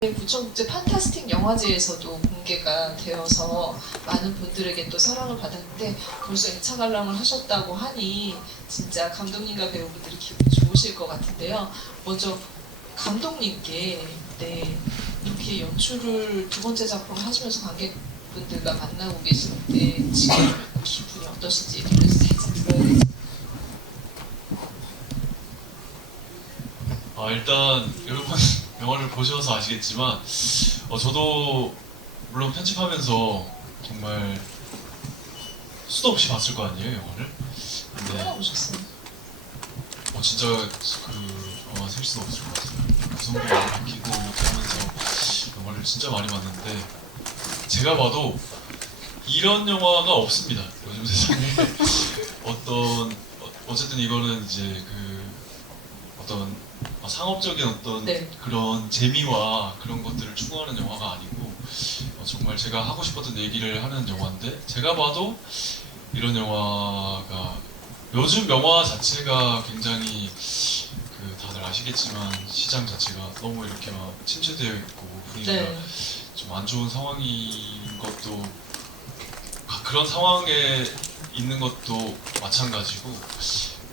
부천국제 판타스틱 영화제에서도 공개가 되어서 많은 분들에게 또 사랑을 받았는데 벌써 2차 관람을 하셨다고 하니 진짜 감독님과 배우분들이 기분이 좋으실 것 같은데요. 먼저 감독님께 이렇게 연출을 두 번째 작품을 하시면서 관객분들과 만나고 계시는데 지금 기분이 어떠신지 얘기를 살짝 들어야겠습니다. 일단 여러분 영화를 보셔서 아시겠지만 저도 물론 편집하면서 정말 수도 없이 봤을 거 아니에요, 영화를. 근데 얼마나 보셨어요? 진짜 영화 셀 수도 없을 것 같아요. 구성도 많이 바뀌고 이렇게 하면서 영화를 진짜 많이 봤는데 제가 봐도 이런 영화가 없습니다, 요즘 세상에. 어쨌든 이거는 이제 어떤 상업적인 어떤 그런 재미와 그런 것들을 추구하는 영화가 아니고 정말 제가 하고 싶었던 얘기를 하는 영화인데, 제가 봐도 이런 영화가 요즘 영화 자체가 굉장히 다들 아시겠지만 시장 자체가 너무 이렇게 막 침체되어 있고 분위기가 좀 안 좋은 상황인 것도, 그런 상황에 있는 것도 마찬가지고,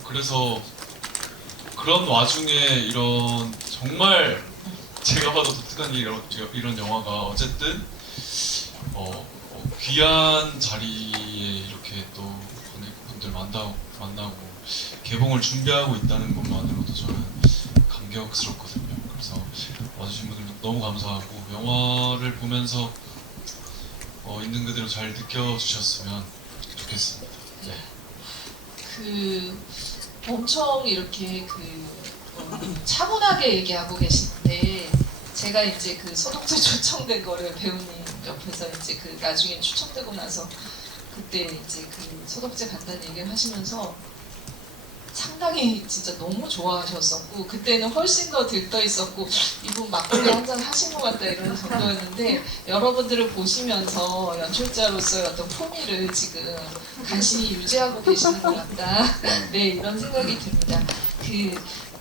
그래서 그런 와중에 이런 정말 제가 봐도 독특한 이런 영화가 어쨌든 귀한 자리에 이렇게 또 관객분들 만나고 개봉을 준비하고 있다는 것만으로도 저는 감격스럽거든요. 그래서 와주신 분들 너무 감사하고, 영화를 보면서 있는 그대로 잘 느껴주셨으면 좋겠습니다. 네. 엄청 이렇게 차분하게 얘기하고 계신데, 제가 이제 소독제 초청된 거를 배우님 옆에서 이제 나중에 추천되고 나서 그때 이제 소독제 간다는 얘기를 하시면서 상당히 진짜 너무 좋아하셨었고, 그때는 훨씬 더 들떠 있었고 이분 막걸리 한잔 하신 것 같다 이런 정도였는데, 여러분들을 보시면서 연출자로서의 어떤 품위를 지금 간신히 유지하고 계시는 것 같다. 네, 이런 생각이 듭니다.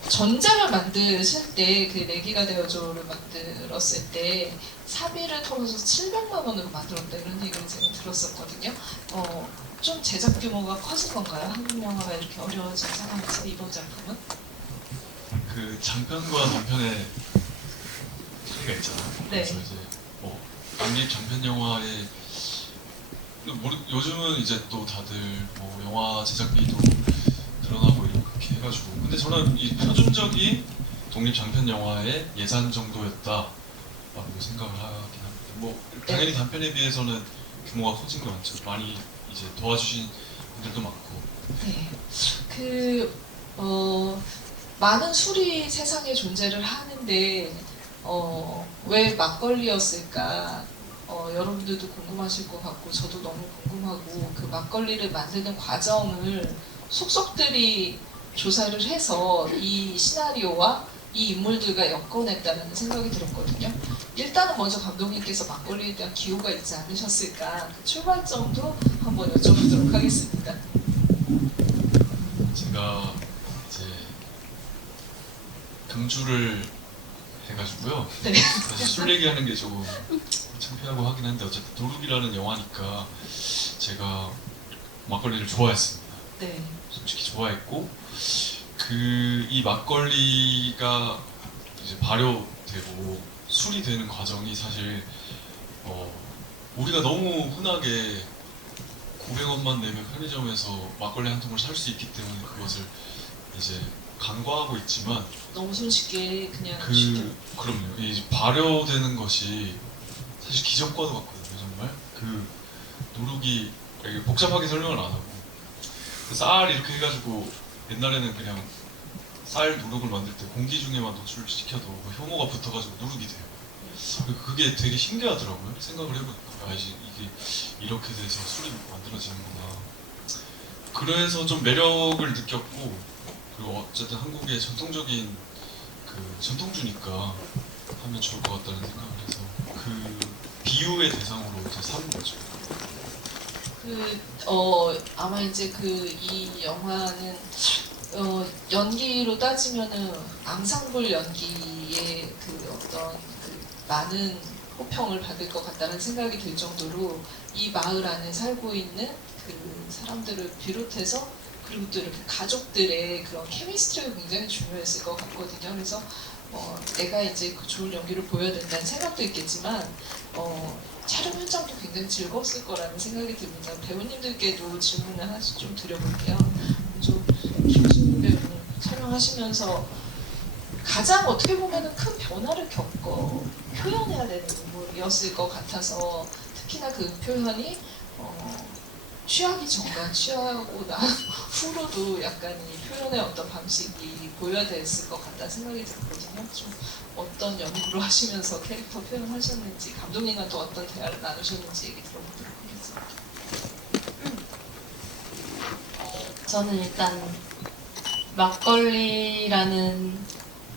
전작을 만드실 때 내기가 되어줘를 만들었을 때 사비를 털어서 700만 원으로 만들었다 이런 얘기를 제가 들었었거든요. 좀 제작 규모가 커진 건가요? 한국 영화가 이렇게 어려워진 상황에서 이번 작품은? 장편과 단편의 차이가 있잖아요. 그래서 이제 독립 장편 영화에 요즘은 이제 또 다들 영화 제작비도 늘어나고 이렇게 해가지고, 근데 저는 이 표준적인 독립 장편 영화의 예산 정도였다라고 생각을 하긴 합니다. 당연히 단편에 비해서는 규모가 커진 거 많죠. 많이 이제 도와주신 분들도 많고. 네. 많은 술이 세상에 존재를 하는데 왜 막걸리였을까? 여러분들도 궁금하실 것 같고 저도 너무 궁금하고, 막걸리를 만드는 과정을 속속들이 조사를 해서 이 시나리오와 이 인물들과 엮어냈다는 생각이 들었거든요. 일단은 먼저 감독님께서 막걸리에 대한 기호가 있지 않으셨을까, 출발점도 한번 여쭤보도록 하겠습니다. 제가 이제 금주를 해가지고요. 사실 술 얘기하는 게 조금 창피하고 하긴 한데, 어쨌든 도둑이라는 영화니까 제가 막걸리를 좋아했습니다. 솔직히 좋아했고, 이 막걸리가 이제 발효되고 술이 되는 과정이 사실 우리가 너무 흔하게 900원만 내면 편의점에서 막걸리 한 통을 살 수 있기 때문에 그것을 이제 간과하고 있지만, 너무 손쉽게 그냥 그럼요. 이 발효되는 것이 사실 기적과도 같거든요. 정말 누룩이, 복잡하게 설명을 안 하고 쌀 이렇게 해가지고, 옛날에는 그냥 쌀 누룩을 만들 때 공기 중에만 노출시켜도 효모가 붙어가지고 누룩이 돼요. 그게 되게 신기하더라고요. 생각을 해보니까 이게 이렇게 돼서 술이 만들어지는구나. 그래서 좀 매력을 느꼈고, 그리고 어쨌든 한국의 전통적인 전통주니까 하면 좋을 것 같다는 생각을 해서 비유의 대상으로 이제 삼은 거죠. 아마 이제 이 영화는 연기로 따지면은 앙상블 연기의 어떤 많은 호평을 받을 것 같다는 생각이 들 정도로 이 마을 안에 살고 있는 그 사람들을 비롯해서 그리고 또 이렇게 가족들의 그런 케미스트리가 굉장히 중요했을 것 같거든요. 그래서 내가 이제 그 좋은 연기를 보여야 된다는 생각도 있겠지만 촬영 현장도 굉장히 즐거웠을 거라는 생각이 듭니다. 배우님들께도 질문을 하나씩 좀 드려볼게요. 먼저 김수민 배우님 촬영하시면서 가장 어떻게 보면 큰 변화를 겪어 표현해야 되는 인물이었을 것 같아서 특히나 그 표현이 취하기 전과 취하고 난 후로도 약간 이 표현의 어떤 방식이 보여야 됐을 것 같다는 생각이 들거든요. 좀 어떤 연구를 하시면서 캐릭터 표현하셨는지 감독님과 또 어떤 대화를 나누셨는지 얘기 들어보도록 하겠습니다. 저는 일단 막걸리라는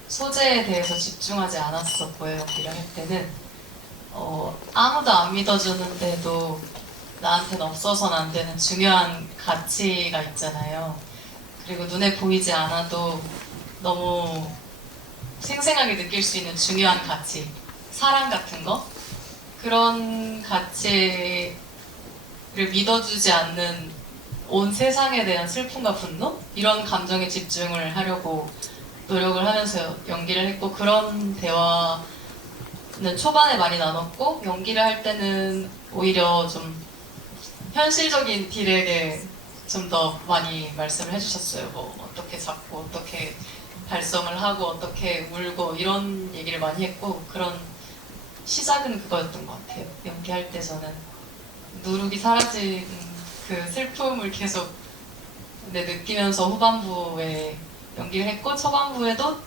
소재에 대해서 집중하지 않았었고요. 연기를 할 때는 아무도 안 믿어주는데도 나한테는 없어서는 안 되는 중요한 가치가 있잖아요. 그리고 눈에 보이지 않아도 너무 생생하게 느낄 수 있는 중요한 가치, 사랑 같은 거, 그런 가치를 믿어주지 않는 온 세상에 대한 슬픔과 분노, 이런 감정에 집중을 하려고 노력을 하면서 연기를 했고, 그런 대화는 초반에 많이 나눴고, 연기를 할 때는 오히려 좀 현실적인 딜에게 좀 더 많이 말씀을 해주셨어요. 뭐 어떻게 잡고 어떻게 발성을 하고 어떻게 울고 이런 얘기를 많이 했고, 그런 시작은 그거였던 것 같아요. 연기할 때 저는 누룩이 사라진 그 슬픔을 계속 느끼면서 후반부에 연기를 했고, 초반부에도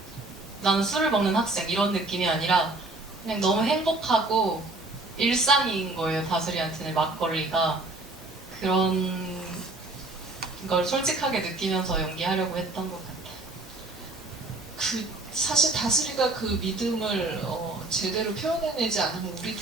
나는 술을 먹는 학생 이런 느낌이 아니라 그냥 너무 행복하고 일상인 거예요. 다슬이한테는 막걸리가. 그런 걸 솔직하게 느끼면서 연기하려고 했던 것 같아요. 사실 다슬이가 그 믿음을 제대로 표현해내지 않으면 우리도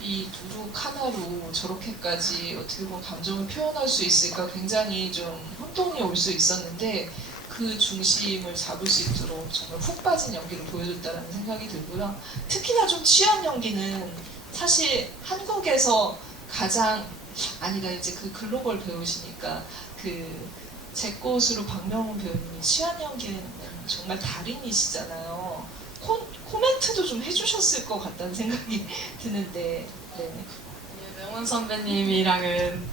이 누룩 하나로 저렇게까지 어떻게 보면 감정을 표현할 수 있을까 굉장히 좀 혼동이 올 수 있었는데, 그 중심을 잡을 수 있도록 정말 훅 빠진 연기를 보여줬다는 생각이 들고요. 특히나 좀 취한 연기는 사실 한국에서 가장 아니다, 이제 그 글로벌 배우시니까 제 꽃으로 박명훈 배우님이 취한 연기는 정말 달인이시잖아요. 코멘트도 좀 해주셨을 것 같다는 생각이 드는데. 네. 명훈 선배님이랑은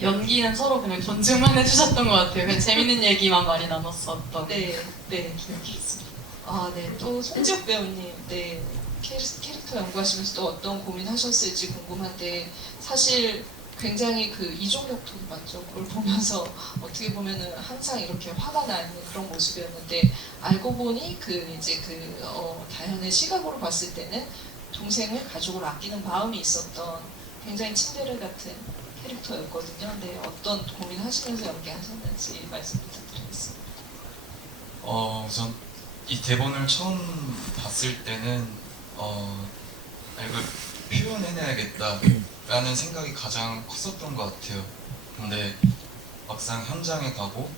연기는 서로 그냥 존중만 해주셨던 것 같아요. 그냥 재밌는 얘기만 많이 나눴었던 기억이 있습니다. 네. 또 송지혁 배우님, 네. 캐릭터 연구하시면서 또 어떤 고민하셨을지 궁금한데, 사실 굉장히 그 이종혁 도 맞죠? 그걸 보면서 어떻게 보면은 항상 이렇게 화가 나 있는 그런 모습이었는데, 알고 보니 다현의 시각으로 봤을 때는 동생을 가족을 아끼는 마음이 있었던 굉장히 친데레 같은 캐릭터였거든요. 네, 어떤 고민하시면서 연기하셨는지 말씀 부탁드리겠습니다. 우선 이 대본을 처음 봤을 때는 이걸 표현해내야겠다라는 생각이 가장 컸었던 것 같아요. 근데 막상 현장에 가고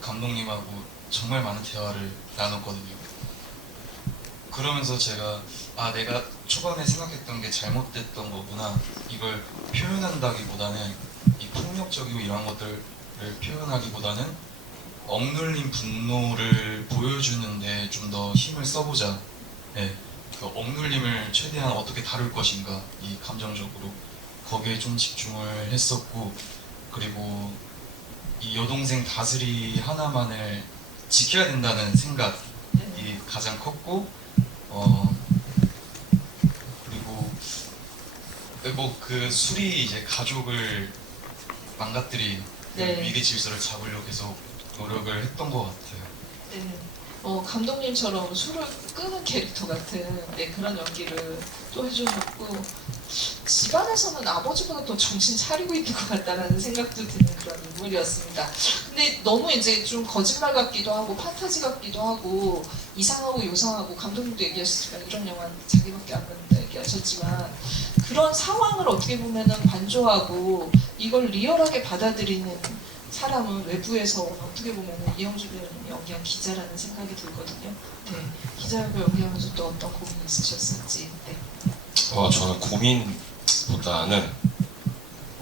감독님하고 정말 많은 대화를 나눴거든요. 그러면서 제가 내가 초반에 생각했던 게 잘못됐던 거구나, 이걸 표현한다기보다는 이 폭력적이고 이런 것들을 표현하기보다는 억눌린 분노를 보여주는데 좀 더 힘을 써보자. 네, 그 억눌림을 최대한 어떻게 다룰 것인가, 이 감정적으로 거기에 좀 집중을 했었고, 그리고 이 여동생 다슬이 하나만을 지켜야 된다는 생각이 가장 컸고, 그리고 뭐 그 술이 이제 가족을 망가뜨린 위기 질서를 잡으려고 계속 노력을 했던 것 같아요. 네. 감독님처럼 술을 끄는 캐릭터 같은 그런 연기를 또 해주셨고, 집안에서는 아버지보다 더 정신 차리고 있는 것 같다는 생각도 드는 그런 인물이었습니다. 근데 너무 이제 좀 거짓말 같기도 하고 판타지 같기도 하고 이상하고 요상하고, 감독님도 얘기하셨지만 이런 영화는 자기밖에 안 만든다 얘기하셨지만, 그런 상황을 어떻게 보면은 관조하고 이걸 리얼하게 받아들이는 사람은 외부에서 어떻게 보면 이영주 배우님이 연기한 기자라는 생각이 들거든요. 네, 기자역을 연기하면서 또 어떤 고민이 있으셨을지. 네. 저는 고민보다는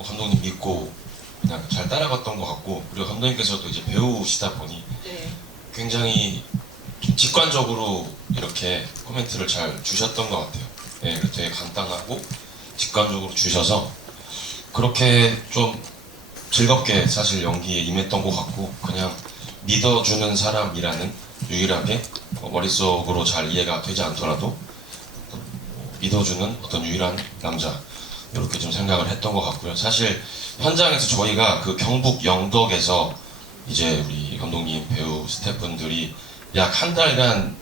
감독님 믿고 그냥 잘 따라갔던 것 같고, 그리고 감독님께서도 이제 배우시다 보니 네. 굉장히 좀 직관적으로 이렇게 코멘트를 잘 주셨던 것 같아요. 네, 되게 간단하고 직관적으로 주셔서 그렇게 좀 즐겁게 사실 연기에 임했던 것 같고, 그냥 믿어주는 사람이라는 유일하게 머릿속으로 잘 이해가 되지 않더라도 믿어주는 어떤 유일한 남자, 이렇게 좀 생각을 했던 것 같고요. 사실 현장에서 저희가 그 경북 영덕에서 이제 우리 감독님, 배우, 스태프분들이 약 한 달간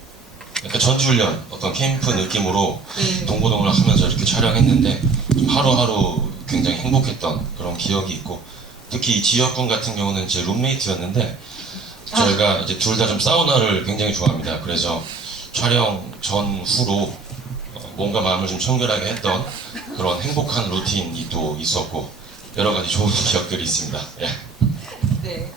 약간 전지훈련, 어떤 캠프 느낌으로 네. 동고동락 하면서 이렇게 촬영했는데 좀 하루하루 굉장히 행복했던 그런 기억이 있고, 특히 이 지혁군 같은 경우는 제 룸메이트였는데 저희가 이제 둘 다 좀 사우나를 굉장히 좋아합니다. 그래서 촬영 전후로 몸과 마음을 좀 청결하게 했던 그런 행복한 루틴이 또 있었고, 여러 가지 좋은 기억들이 있습니다. 예. 네.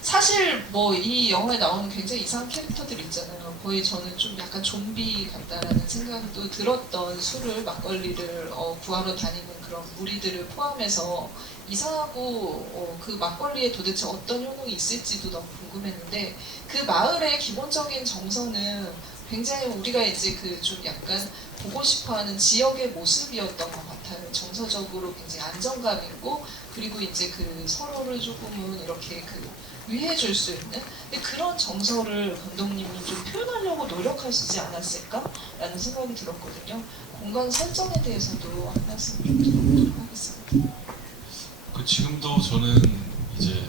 사실 뭐 이 영화에 나오는 굉장히 이상한 캐릭터들 있잖아요. 거의 저는 좀 약간 좀비 같다라는 생각도 들었던 술을, 막걸리를 구하러 다니는 그런 무리들을 포함해서 이상하고 그 막걸리에 도대체 어떤 효능이 있을지도 너무 궁금했는데, 그 마을의 기본적인 정서는 굉장히 우리가 이제 그 좀 약간 보고 싶어하는 지역의 모습이었던 것 같아요. 정서적으로 굉장히 안정감 있고, 그리고 이제 그 서로를 조금은 이렇게 그 위해줄 수 있는, 근데 그런 정서를 감독님이 좀 표현하려고 노력하시지 않았을까라는 생각이 들었거든요. 공간 설정에 대해서도 한 말씀 좀 드려보도록 하겠습니다. 지금도 저는 이제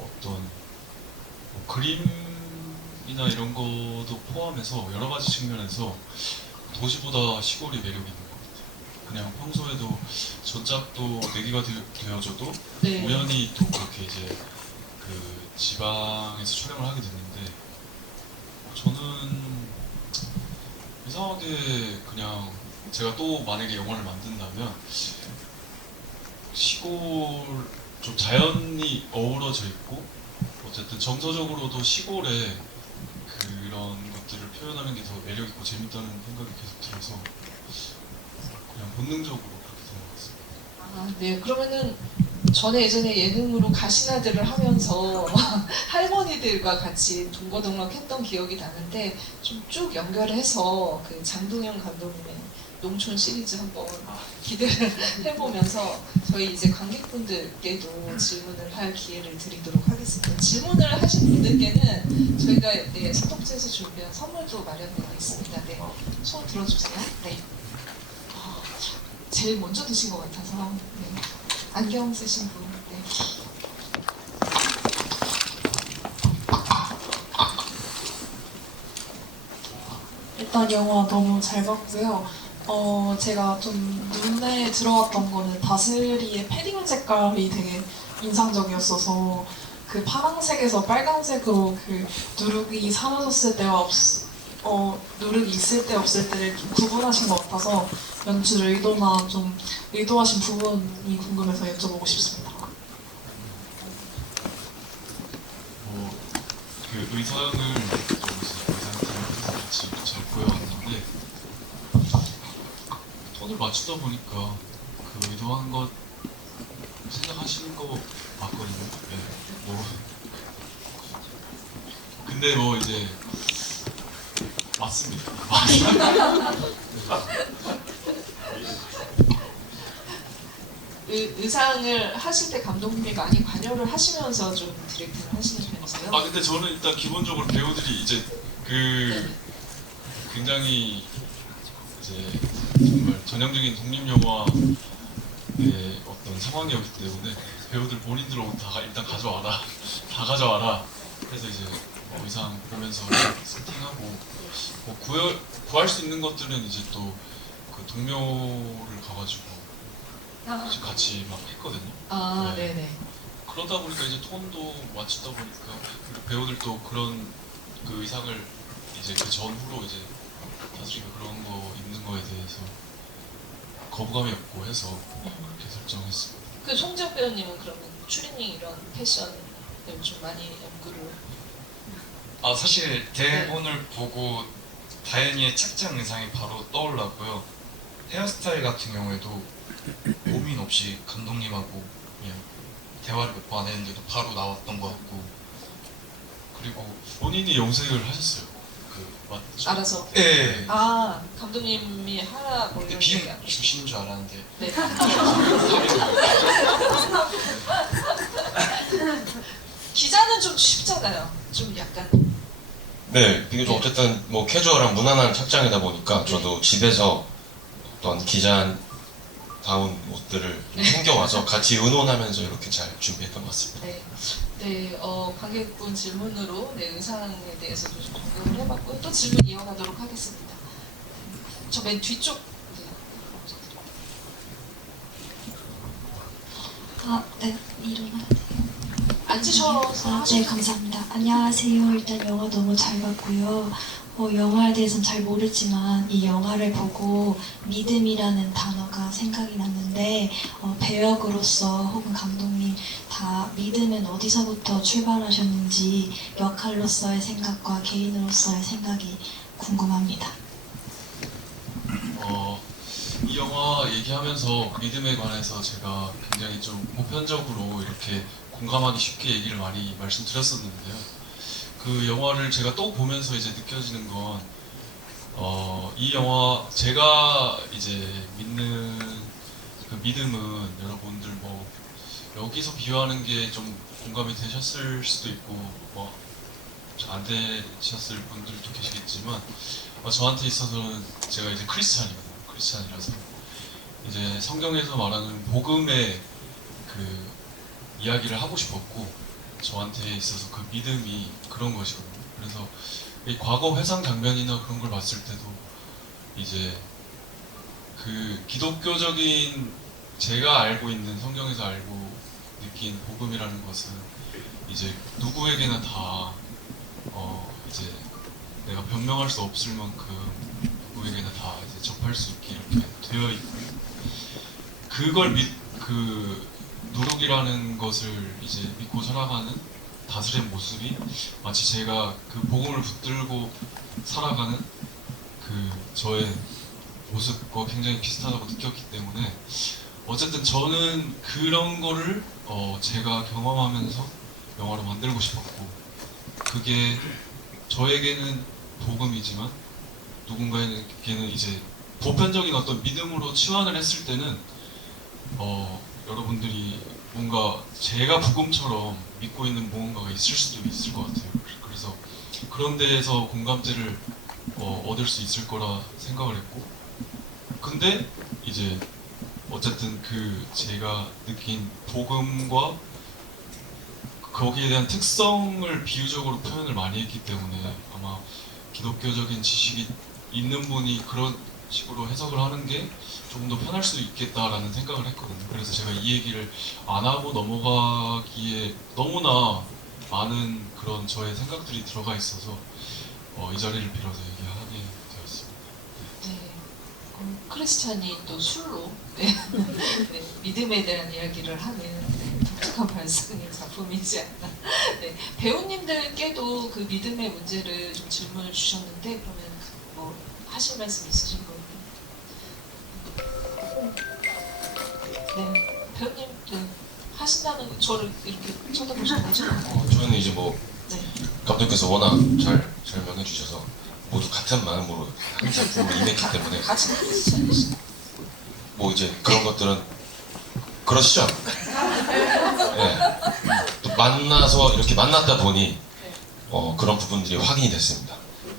어떤 그림이나 이런 것도 포함해서 여러 가지 측면에서 도시보다 시골이 매력이 있는 것 같아요. 그냥 평소에도 전작도 내기가 되어져도 네. 우연히 또 그렇게 이제 그 지방에서 촬영을 하게 됐는데, 저는 이상하게 그냥 제가 또 만약에 영화를 만든다면 시골 좀 자연이 어우러져 있고, 어쨌든 정서적으로도 시골에 그런 것들을 표현하는 게 더 매력 있고 재밌다는 생각이 계속 들어서 그냥 본능적으로 그렇게 된 것 같습니다. 아, 네. 그러면은 전에 예전에 예능으로 가시나들을 하면서 할머니들과 같이 동거동락했던 기억이 나는데, 좀 쭉 연결해서 그 장동영 감독님의 농촌 시리즈 한번 기대를 해보면서 저희 이제 관객분들께도 질문을 할 기회를 드리도록 하겠습니다. 질문을 하신 분들께는 저희가 소독제에서 준비한 선물도 마련되어 있습니다. 네, 손 들어주세요. 네. 제일 먼저 드신 것 같아서. 네. 안경 쓰신 분. 네. 일단 영화 너무 잘 봤고요. 제가 좀 눈에 들어왔던 거는 다슬이의 패딩 색깔이 되게 인상적이었어서, 그 파란색에서 빨간색으로 그 누룩이 사라졌을 때와 누룩이 있을 때 없을 때를 좀 구분하신 것 같아서 연출 의도나 좀 의도하신 부분이 궁금해서 여쭤보고 싶습니다. 그 의상을 의상팀에서 같이 잘 보여왔는데, 톤을 맞추다 보니까 그 의도한 것 생각하시는 거 맞거든요. 네. 근데 뭐 이제 맞습니다. 의상을 하실 때 감독님이 많이 관여를 하시면서 좀 디렉팅을 하시는 편이세요? 근데 저는 일단 기본적으로 배우들이 이제 그 굉장히 이제 정말 전형적인 독립 영화의 어떤 상황이었기 때문에 배우들 본인들 옷 다 일단 가져와라, 다 가져와라. 그래서 이제 의상 보면서 세팅하고 구할 수 있는 것들은 이제 또 그 동묘를 가가지고 이제 같이 막 했거든요. 네. 네네. 그러다 보니까 이제 톤도 맞추다 보니까, 그리고 배우들도 그런 그 의상을 이제 그 전후로 이제 다스리가 그런 거 입는 거에 대해서 거부감이 없고 해서 그렇게 설정했습니다. 그 송지혁 배우님은 그러면 추리닝 이런 패션을 좀 많이 연구를 아 사실 대본을 보고 다현이의 착장 의상이 바로 떠올랐고요. 헤어스타일 같은 경우에도 고민 없이 감독님하고 그냥 대화를 몇 번 안 했는데도 바로 나왔던 것 같고, 그리고 본인이 염색을 하셨어요. 그 맞죠? 알아서 예. 아 감독님이 하라고 근데 이런 비용 얘기 주시는 줄 알았는데 네. 기자는 좀 쉽잖아요. 좀 약간 네, 이게 좀 어쨌든 뭐 캐주얼한 무난한 착장이다 보니까 저도 집에서 어떤 기자다운 옷들을 좀 챙겨와서 같이 의논하면서 이렇게 잘 준비했던 것 같습니다. 네, 네, 관객분 질문으로 네, 의상에 대해서도 좀 공유를 해봤고요. 또 질문 이어가도록 하겠습니다. 저 맨 뒤쪽 네, 일어나야 돼요. 앉으셔서 네, 감사합니다. 안녕하세요. 일단 영화 너무 잘 봤고요. 영화에 대해서는 잘 모르지만 이 영화를 보고 믿음이라는 단어가 생각이 났는데 배역으로서 혹은 감독님 다 믿음은 어디서부터 출발하셨는지 역할로서의 생각과 개인으로서의 생각이 궁금합니다. 이 영화 얘기하면서 믿음에 관해서 제가 굉장히 좀 보편적으로 이렇게 공감하기 쉽게 얘기를 많이 말씀드렸었는데요. 그 영화를 제가 또 보면서 이제 느껴지는 건, 이 영화, 제가 이제 믿는 그 믿음은 여러분들 뭐, 여기서 비유하는 게 좀 공감이 되셨을 수도 있고, 뭐, 안 되셨을 분들도 계시겠지만, 저한테 있어서는 제가 이제 크리스찬이라서 이제 성경에서 말하는 복음의 그 이야기를 하고 싶었고, 저한테 있어서 그 믿음이 그런 것이거든요. 그래서 이 과거 회상 장면이나 그런 걸 봤을 때도 이제 그 기독교적인 제가 알고 있는 성경에서 알고 느낀 복음이라는 것은 이제 누구에게나 다 이제 내가 변명할 수 없을 만큼 누구에게나 다 이제 접할 수 있게 이렇게 되어 있고, 그걸 그 누룩이라는 것을 이제 믿고 살아가는 다스의 모습이 마치 제가 그 복음을 붙들고 살아가는 그 저의 모습과 굉장히 비슷하다고 느꼈기 때문에, 어쨌든 저는 그런 거를 제가 경험하면서 영화로 만들고 싶었고, 그게 저에게는 복음이지만 누군가에게는 이제 보편적인 어떤 믿음으로 치환을 했을 때는 여러분들이 뭔가 제가 복음처럼 믿고 있는 무언가가 있을 수도 있을 것 같아요. 그래서 그런 데에서 공감대를 얻을 수 있을 거라 생각을 했고, 근데 이제 어쨌든 그 제가 느낀 복음과 거기에 대한 특성을 비유적으로 표현을 많이 했기 때문에 아마 기독교적인 지식이 있는 분이 그런 식으로 해석을 하는 게 조금 더 편할 수 있겠다라는 생각을 했거든요. 그래서 제가 이 얘기를 안 하고 넘어가기에 너무나 많은 그런 저의 생각들이 들어가 있어서 이 자리를 빌어서 얘기하게 되었습니다. 네, 크리스찬이 또 술로 네. 네, 믿음에 대한 이야기를 하는 네, 독특한 발상의 작품이지 않나. 네, 배우님들께도 그 믿음의 문제를 좀 질문을 주셨는데, 그러면 뭐 하실 말씀 있으신 분? 네, 배우님 네, 하신다는 저를 이렇게 쳐다보시는 거죠? 저는 이제 뭐 네. 감독님께서 워낙 잘 설명해 주셔서 모두 같은 마음으로 한 작품을 임했기 때문에 같이 크리스찬이시죠? 뭐 이제 그런 것들은 그러시죠? 네. 또 만나서 이렇게 만났다 보니 그런 부분들이 확인이 됐습니다.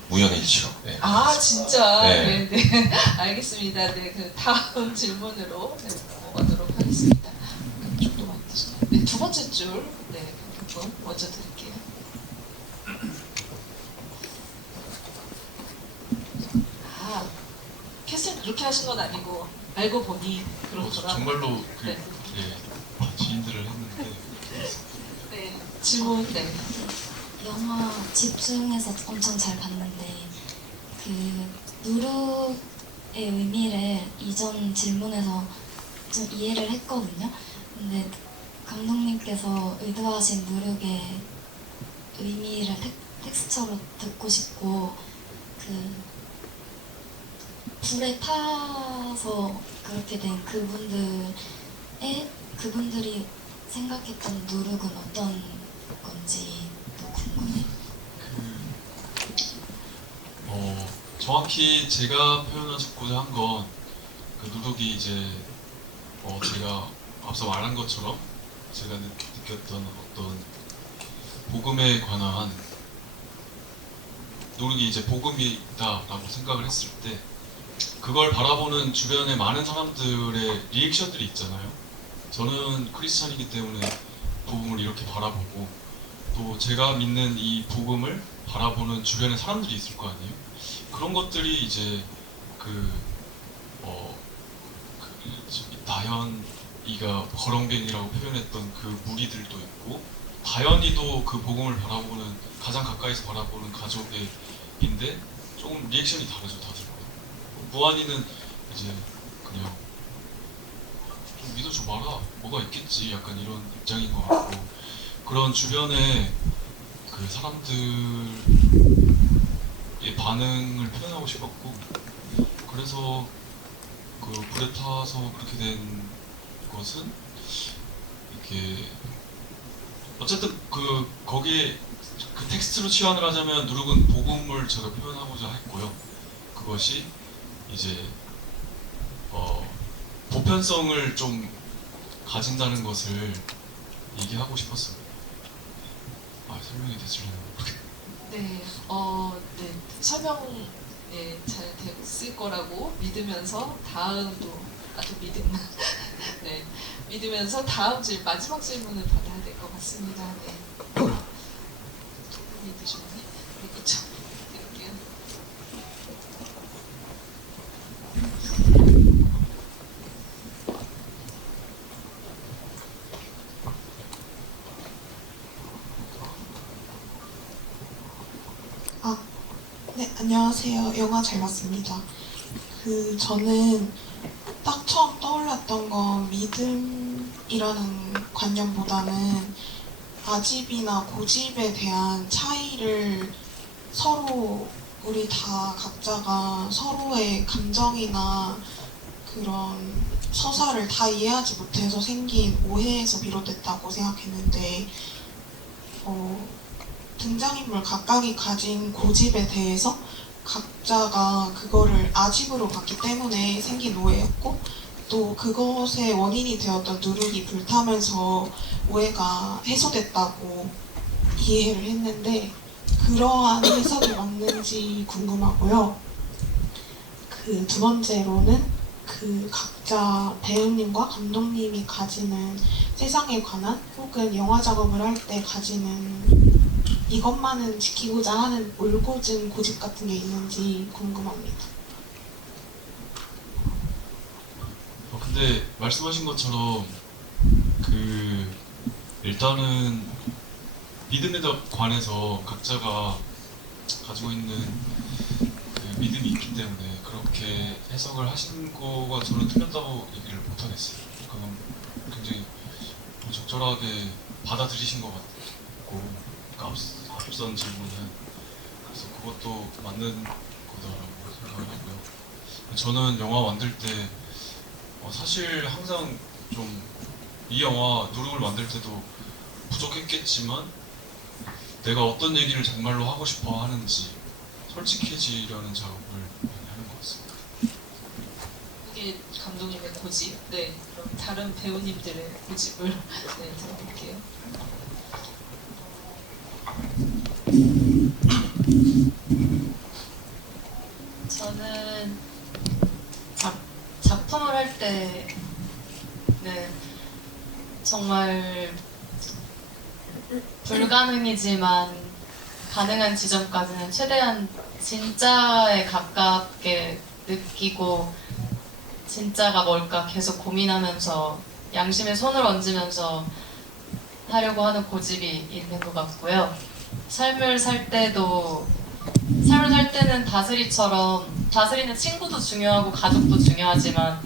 우연의 일치로. 네. 아 진짜 네. 네. 알겠습니다. 네, 그 다음 질문으로 네, 넘어가도록 하겠습니다. 조금만 드시나요? 네, 두 번째 줄 네, 부분 먼저 드릴게요. 아 캐스팅 그렇게 하신 건 아니고 알고 보니 그렇더라. 정말로 그 네. 지인들을 했는데 네, 질문 네. 영화 집중해서 엄청 잘 봤는데 그 누룩의 의미를 이전 질문에서 좀 이해를 했거든요. 근데 감독님께서 의도하신 노력의 의미를 텍스처로 듣고 싶고 그 불에 타서 그렇게 된 그분들이 생각했던 누룩은 어떤 건지 또 궁금해요. 정확히 제가 표현하고자 한 건 그 누룩이 이제 제가 앞서 말한 것처럼 제가 느꼈던 어떤 복음에 관한 누룩이 이제 복음이다라고 생각을 했을 때 그걸 바라보는 주변의 많은 사람들의 리액션들이 있잖아요. 저는 크리스찬이기 때문에 복음을 이렇게 바라보고 또 제가 믿는 이 복음을 바라보는 주변의 사람들이 있을 거 아니에요. 그런 것들이 이제 다현이가 거렁뱅이라고 표현했던 그 무리들도 있고 다현이도 그 복음을 바라보는 가장 가까이서 바라보는 가족인데 조금 리액션이 다르죠 다들. 무한이는 이제 그냥 좀 믿어줘 봐라 뭐가 있겠지 약간 이런 입장인 것 같고 그런 주변의 그 사람들의 반응을 표현하고 싶었고 그래서 그 불에 타서 그렇게 된 것은 이렇게 어쨌든 거기에 그 텍스트로 치환을 하자면 누룩은 복음을 제가 표현하고자 했고요. 그것이 이제 보편성을 좀 가진다는 것을 얘기하고 싶었어요. 설명이 됐을려나 모르겠네요. 네, 네, 설명 잘 됐을 거라고 믿으면서 다음도 또 네, 믿으면서 다음 마지막 질문을 받아야 될 것 같습니다. 네. 믿으셨네? 네, 그렇죠. 드릴게요. 네, 안녕하세요. 영화 잘 봤습니다. 저는 딱 처음 떠올랐던 건 믿음이라는 관념보다는 아집이나 고집에 대한 차이를 서로 우리 다 각자가 서로의 감정이나 그런 서사를 다 이해하지 못해서 생긴 오해에서 비롯됐다고 생각했는데 등장인물 각각이 가진 고집에 대해서 각자가 그거를 아집으로 봤기 때문에 생긴 오해였고 또 그것의 원인이 되었던 누룩이 불타면서 오해가 해소됐다고 이해를 했는데 그러한 해석이 맞는지 궁금하고요. 두 번째로는 각자 배우님과 감독님이 가지는 세상에 관한 혹은 영화 작업을 할 때 가지는 이것만은 지키고자 하는 올곧은 고집 같은 게 있는지 궁금합니다. 근데 말씀하신 것처럼 일단은 믿음에 관해서 각자가 가지고 있는 그 믿음이 있기 때문에 그렇게 해석을 하신 거가 저는 틀렸다고 얘기를 못하겠어요. 그건 굉장히 적절하게 받아들이신 것 같고 앞선 질문은 그래서 그것도 맞는 거다라고 생각을 하고요. 저는 영화 만들 때 사실 항상 좀 이 영화 누룩을 만들 때도 부족했겠지만 내가 어떤 얘기를 정말로 하고 싶어 하는지 솔직해지려는 작업을 많이 하는 것 같습니다. 이게 감독님의 고집. 네, 그럼 다른 배우님들의 고집을 네, 들어볼게요. 저는 작품을 할 때는 정말 불가능이지만 가능한 지점까지는 최대한 진짜에 가깝게 느끼고 진짜가 뭘까 계속 고민하면서 양심에 손을 얹으면서 하려고 하는 고집이 있는 것 같고요. 삶을 살 때는 다스리는 친구도 중요하고 가족도 중요하지만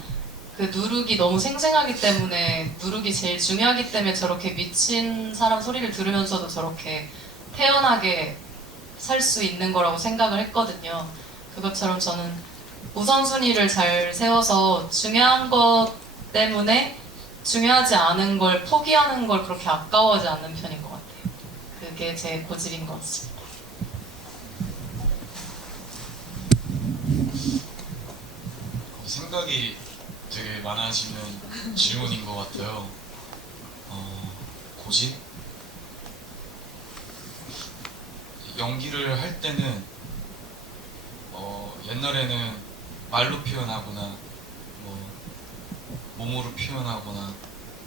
그 누룩이 너무 생생하기 때문에 누룩이 제일 중요하기 때문에 저렇게 미친 사람 소리를 들으면서도 저렇게 태연하게 살 수 있는 거라고 생각을 했거든요. 그것처럼 저는 우선순위를 잘 세워서 중요한 것 때문에 중요하지 않은 걸 포기하는 걸 그렇게 아까워하지 않는 편인 것 같아요. 그게 제 고집인 것 같습니다. 생각이 되게 많아지는 질문인 것 같아요. 고집? 연기를 할 때는 옛날에는 말로 표현하거나 뭐 몸으로 표현하거나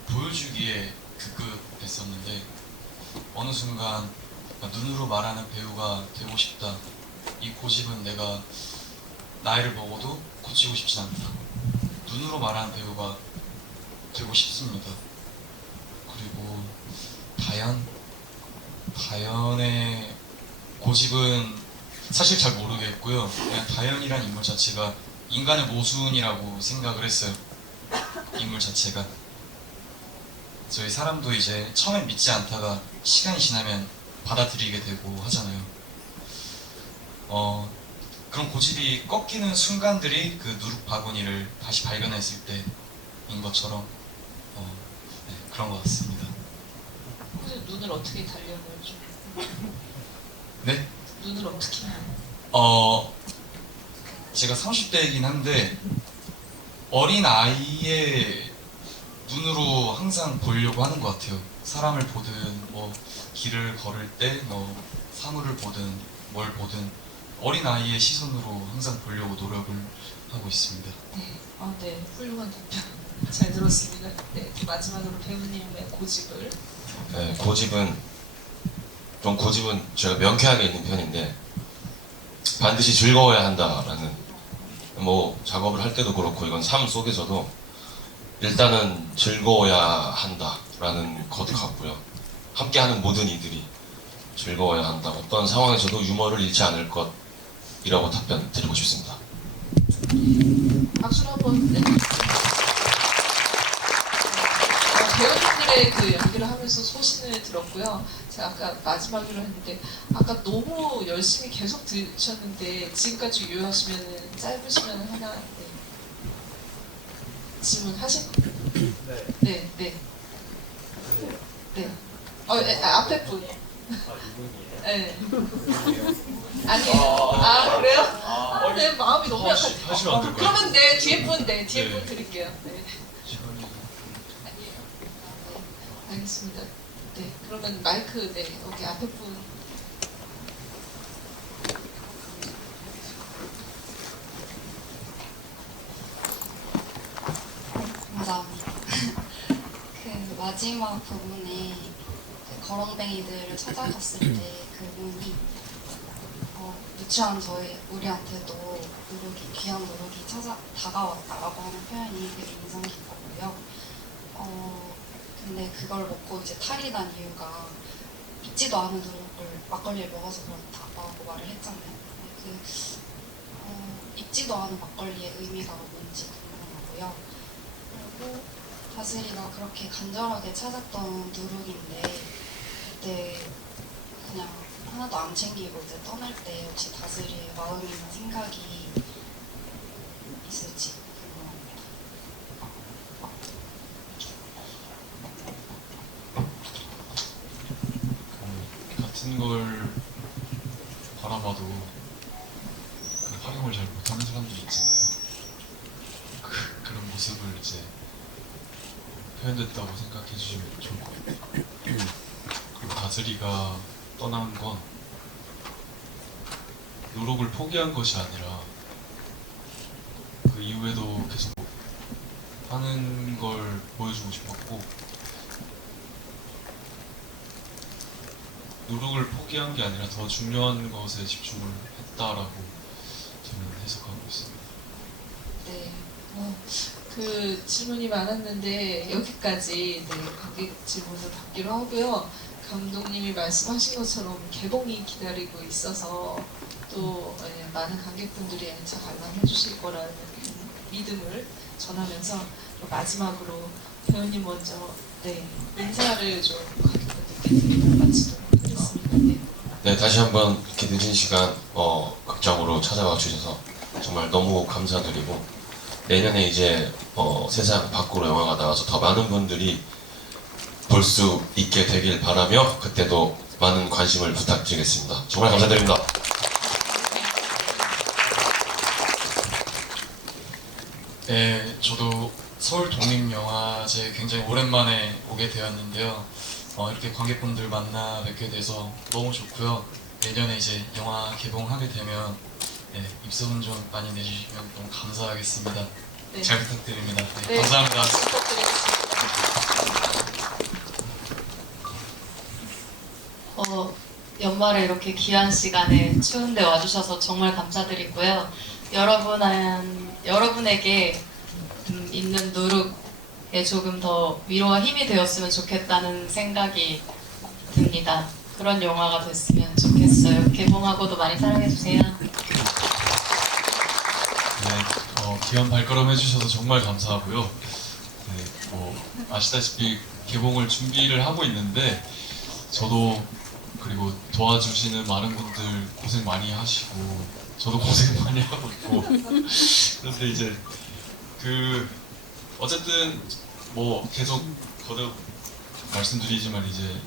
보여주기에 급급했었는데 어느 순간 눈으로 말하는 배우가 되고 싶다. 이 고집은 내가 나이를 먹어도 고치고 싶진 않다. 눈으로 말하는 배우가 되고 싶습니다. 그리고 다현의 고집은 사실 잘 모르겠고요. 그냥 다현이란 인물 자체가 인간의 모순이라고 생각을 했어요. 인물 자체가. 저희 사람도 이제 처음엔 믿지 않다가 시간이 지나면 받아들이게 되고 하잖아요. 그런 고집이 꺾이는 순간들이 그 누룩 바구니를 다시 발견했을 때인 것처럼 네, 그런 것 같습니다. 혹시 눈을 어떻게 달려요? 네? 눈을 어떻게? 제가 30대이긴 한데 어린 아이의 눈으로 항상 보려고 하는 것 같아요. 사람을 보든 뭐 길을 걸을 때 뭐 사물을 보든 뭘 보든 어린 아이의 시선으로 항상 보려고 노력을 하고 있습니다. 네, 네, 훌륭한 답변 잘 들었습니다. 네, 마지막으로 배우님의 고집을. 네, 고집은 제가 명쾌하게 있는 편인데 반드시 즐거워야 한다라는, 뭐 작업을 할 때도 그렇고 이건 삶 속에서도 일단은 즐거워야 한다라는 것 같고요. 함께하는 모든 이들이 즐거워야 한다. 어떤 상황에서도 유머를 잃지 않을 것이라고 답변 드리고 싶습니다. 박수로 한번. 네. 배우님들의 그 연기를 하면서 소신을 들었고요. 제가 아까 마지막으로 했는데 아까 너무 열심히 계속 들으셨는데 지금까지 유효하시면 짧으시면 하나 질문하실 거예요? 네. 네. 앞에 분. 네. 아니에요. 그래요? 네, 마음이 너무 약하죠. 하시면 안 될까요? 그러면 네, 뒤에 분 드릴게요. 네. 아니에요. 네, 알겠습니다. 네, 그러면 마이크, 네, 여기 앞에 분. 감사합니다. 그 마지막 부분에 그 거렁뱅이들을 찾아갔을 때 그분이 누추한 우리한테도 귀한 노력이 다가왔다라고 하는 표현이 되게 인상 깊었고요. 근데 그걸 먹고 이제 탈이 난 이유가 익지도 않은 누룩을 막걸리를 먹어서 그렇다라고 말을 했잖아요. 익지도 않은 막걸리의 의미가 뭔지 궁금하고요. 그리고 다슬이가 그렇게 간절하게 찾았던 누룩인데 그때 그냥 하나도 안 챙기고 이제 떠날 때 혹시 다슬이의 마음이나 생각이 있을지 궁금합니다. 같은 걸 바라봐도 그 활용을 잘 못하는 사람들이 있잖아요. 그런 모습을 이제 표현됐다고 생각해 주시면 좋을 것 같아요. 그리고 다슬이가 떠난 건 노력을 포기한 것이 아니라 그 이후에도 계속 하는 걸 보여주고 싶었고, 노력을 포기한 게 아니라 더 중요한 것에 집중을 했다라고 저는 해석하고 있습니다. 네, 그 질문이 많았는데 여기까지 관객 질문을 받기로 하고요. 감독님이 말씀하신 것처럼 개봉이 기다리고 있어서 또 많은 관객분들이 행사 관람해 주실 거라는 믿음을 전하면서 마지막으로 배우님 먼저 네, 인사를 좀 관객분들께 드리고 마치도록 하겠습니다. 네. 네, 다시 한번 이렇게 늦은 시간 극장으로 찾아와 주셔서 정말 너무 감사드리고 내년에 이제 세상 밖으로 영화가 나와서 더 많은 분들이 볼 수 있게 되길 바라며 그때도 많은 관심을 부탁드리겠습니다. 정말 감사드립니다. 네, 저도 서울 독립영화제 굉장히 오랜만에 오게 되었는데요. 이렇게 관객분들 만나 뵙게 돼서 너무 좋고요. 내년에 이제 영화 개봉하게 되면 네, 입소문 좀 많이 내주시면 너무 감사하겠습니다. 네. 잘 부탁드립니다. 네, 네, 감사합니다. 부탁드리겠습니다. 연말에 이렇게 귀한 시간에 추운데 와주셔서 정말 감사드리고요. 여러분에게 있는 누룩에 조금 더 위로와 힘이 되었으면 좋겠다는 생각이 듭니다. 그런 영화가 됐으면 좋겠어요. 개봉하고도 많이 사랑해주세요. 네, 귀한 발걸음 해주셔서 정말 감사하고요. 네, 아시다시피 개봉을 준비를 하고 있는데 저도 그리고 도와주시는 많은 분들 고생 많이 하시고 저도 고생 많이 하고 있고 그런데 이제 어쨌든 계속 거듭 말씀드리지만 이제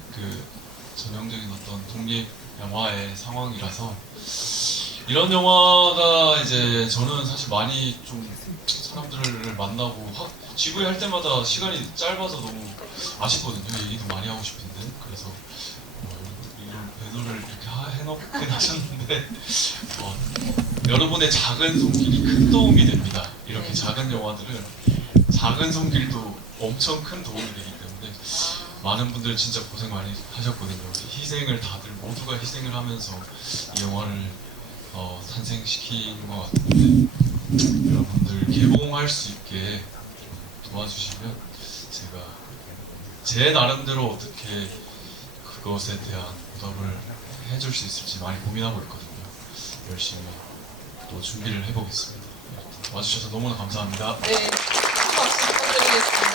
전형적인 어떤 독립 영화의 상황이라서 이런 영화가 이제 저는 사실 많이 좀 사람들을 만나고 GV 할 때마다 시간이 짧아서 너무 아쉽거든요. 얘기도 많이 하고 싶은데 그래서 이런 배너를 이렇게 해놓긴 하셨는데 여러분의 작은 손길이 큰 도움이 됩니다. 이렇게 작은 영화들은 작은 손길도 엄청 큰 도움이 되기 때문에 많은 분들 진짜 고생 많이 하셨거든요. 희생을 다들 모두가 희생을 하면서 이 영화를 탄생시킨 것 같은데 여러분들 개봉할 수 있게 도와주시면 제가 제 나름대로 어떻게 그것에 대한 보답을 해줄 수 있을지 많이 고민하고 있거든요. 열심히 또 준비를 해보겠습니다. 와주셔서 너무나 감사합니다. 네, 큰 박수 부탁드리겠습니다.